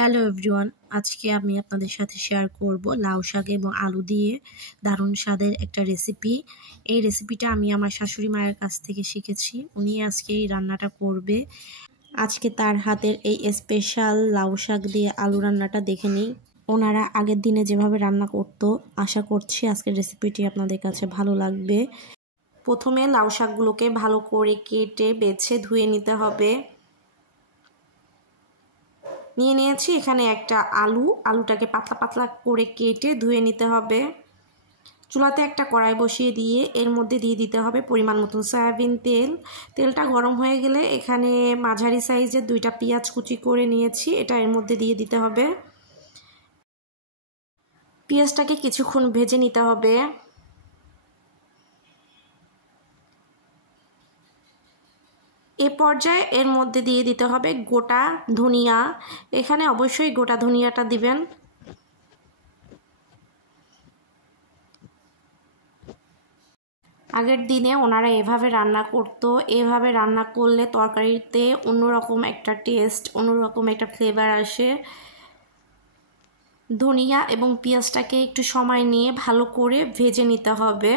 Hello everyone, আজকে আমি আপনাদের সাথে শেয়ার করব লাউ শাক এবং আলু দিয়ে দারুণ স্বাদের একটা রেসিপি। এই রেসিপিটা আমি আমার শাশুড়ি মায়ের কাছ থেকে শিখেছি। উনি আজকে এই রান্নাটা করবে। আজকে তার হাতের এই স্পেশাল লাউ শাক দিয়ে আলু রান্নাটা দেখে নিই। ওনারা আগের দিনে যেভাবে রান্না করতো, আশা করছি আজকের রেসিপিটি আপনাদের কাছে ভালো লাগবে। প্রথমে লাউ শাকগুলোকে ভালো করে কেটে বেছে ধুয়ে নিতে হবে। নিয়ে নিয়েছি এখানে একটা আলুটাকে পাতলা পাতলা করে কেটে ধুয়ে নিতে হবে। চুলাতে একটা কড়াই বসিয়ে দিয়ে এর মধ্যে দিয়ে দিতে হবে পরিমাণ মতন সয়াবিন তেল। তেলটা গরম হয়ে গেলে এখানে মাঝারি সাইজের 2টা পেঁয়াজ কুচি করে নিয়েছি, এটা এর মধ্যে দিয়ে দিতে হবে। পেঁয়াজটাকে কিছুক্ষণ ভেজে নিতে হবে। এ পর্যায়ে এর মধ্যে দিয়ে দিতে হবে গোটা ধনিয়া। এখানে অবশ্যই গোটা ধনিয়াটা দিবেন। আগের দিনে ওনারা এভাবে রান্না করতো। এভাবে রান্না করলে তরকারিতে অন্যরকম একটা টেস্ট, অন্যরকম একটা ফ্লেভার আসে। ধনিয়া এবং পেঁয়াজটাকে একটু সময় নিয়ে ভালো করে ভেজে নিতে হবে।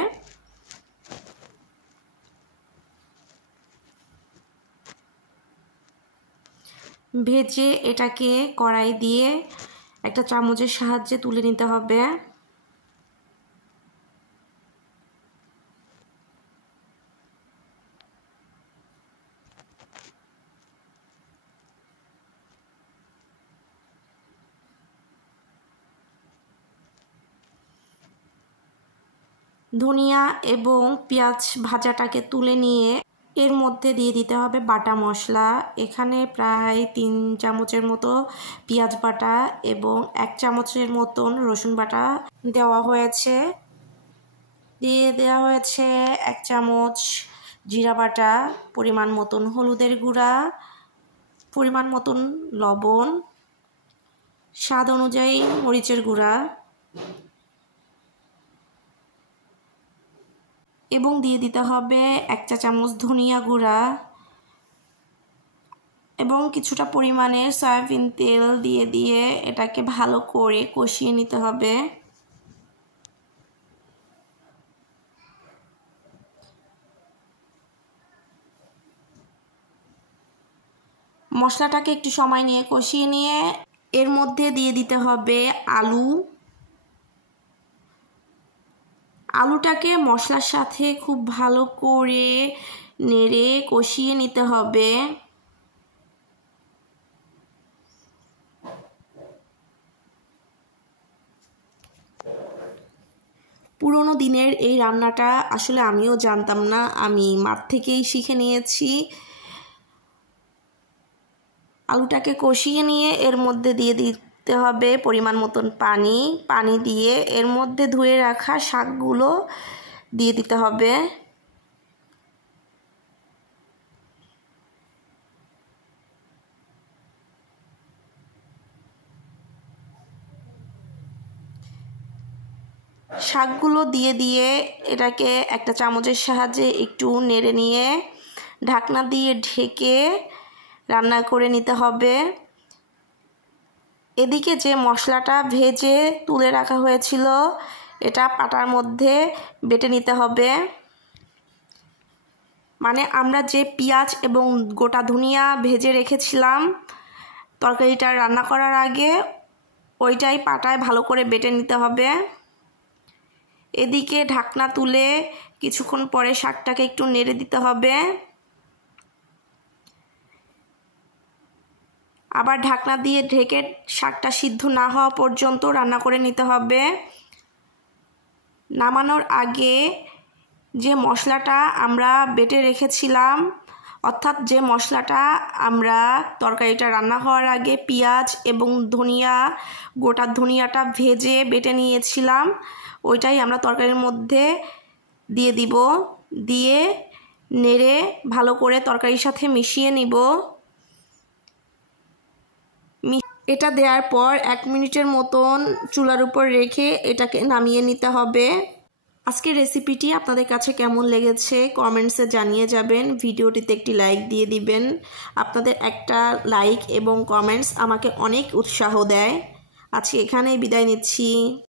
ভেজে এটাকে কড়াই দিয়ে একটা চামচের সাহায্যে তুলে নিতে হবে। ধনিয়া এবং পেঁয়াজ ভাজাটাকে তুলে নিয়ে এর মধ্যে দিয়ে দিতে হবে বাটা মশলা। এখানে প্রায় 3 চামচের মতো পেঁয়াজ বাটা এবং 1 চামচের মতন রসুন বাটা দেওয়া হয়েছে। দিয়ে দেওয়া হয়েছে 1 চামচ জিরা বাটা, পরিমাণ মতন হলুদের গুঁড়া, পরিমাণ মতন লবণ, স্বাদ অনুযায়ী মরিচের গুঁড়া এবং দিয়ে দিতে হবে 1 চা চামচ ধনিয়া গুঁড়া এবং কিছুটা পরিমাণের সয়াবিন তেল দিয়ে এটাকে ভালো করে কষিয়ে নিতে হবে। মশলাটাকে একটু সময় নিয়ে কষিয়ে নিয়ে এর মধ্যে দিয়ে দিতে হবে আলুটাকে মশলার সাথে খুব ভালো করে নেড়ে কষিয়ে নিতে হবে। পুরোনো দিনের এই রান্নাটা আসলে আমিও জানতাম না, আমি মার থেকেই শিখে নিয়েছি। আলুটাকে কষিয়ে নিয়ে এর মধ্যে দিয়ে দিতে হবে পরিমাণ মতন পানি দিয়ে এর মধ্যে ধুয়ে রাখা শাকগুলো দিয়ে দিতে হবে। শাকগুলো দিয়ে এটাকে একটা চামচের সাহায্যে একটু নেড়ে নিয়ে ঢাকনা দিয়ে ঢেকে রান্না করে নিতে হবে। এদিকে যে মশলাটা ভেজে তুলে রাখা হয়েছিল এটা পাটার মধ্যে বেটে নিতে হবে। মানে আমরা যে পেঁয়াজ এবং গোটা ধনিয়া ভেজে রেখেছিলাম তরকারিটা রান্না করার আগে, ওইটাই পাটায় ভালো করে বেটে নিতে হবে। এদিকে ঢাকনা তুলে কিছুক্ষণ পরে শাকটাকে একটু নেড়ে দিতে হবে। আবার ঢাকনা দিয়ে ঢেকে শাকটা সিদ্ধ না হওয়া পর্যন্ত রান্না করে নিতে হবে। নামানোর আগে যে মশলাটা আমরা বেটে রেখেছিলাম, অর্থাৎ যে মশলাটা আমরা তরকারিটা রান্না হওয়ার আগে পেঁয়াজ এবং গোটা ধনিয়াটা ভেজে বেটে নিয়েছিলাম, ওইটাই আমরা তরকারির মধ্যে দিয়ে দিব। দিয়ে নেড়ে ভালো করে তরকারির সাথে মিশিয়ে নিব। এটা দেওয়ার পর 1 মিনিটের মতন চুলার উপর রেখে এটাকে নামিয়ে নিতে হবে। আজকের রেসিপিটি আপনাদের কাছে কেমন লেগেছে কমেন্টসে জানিয়ে যাবেন। ভিডিওটিতে একটি লাইক দিয়ে দিবেন। আপনাদের একটা লাইক এবং কমেন্টস আমাকে অনেক উৎসাহ দেয়। আজকে এখানেই বিদায় নিচ্ছি।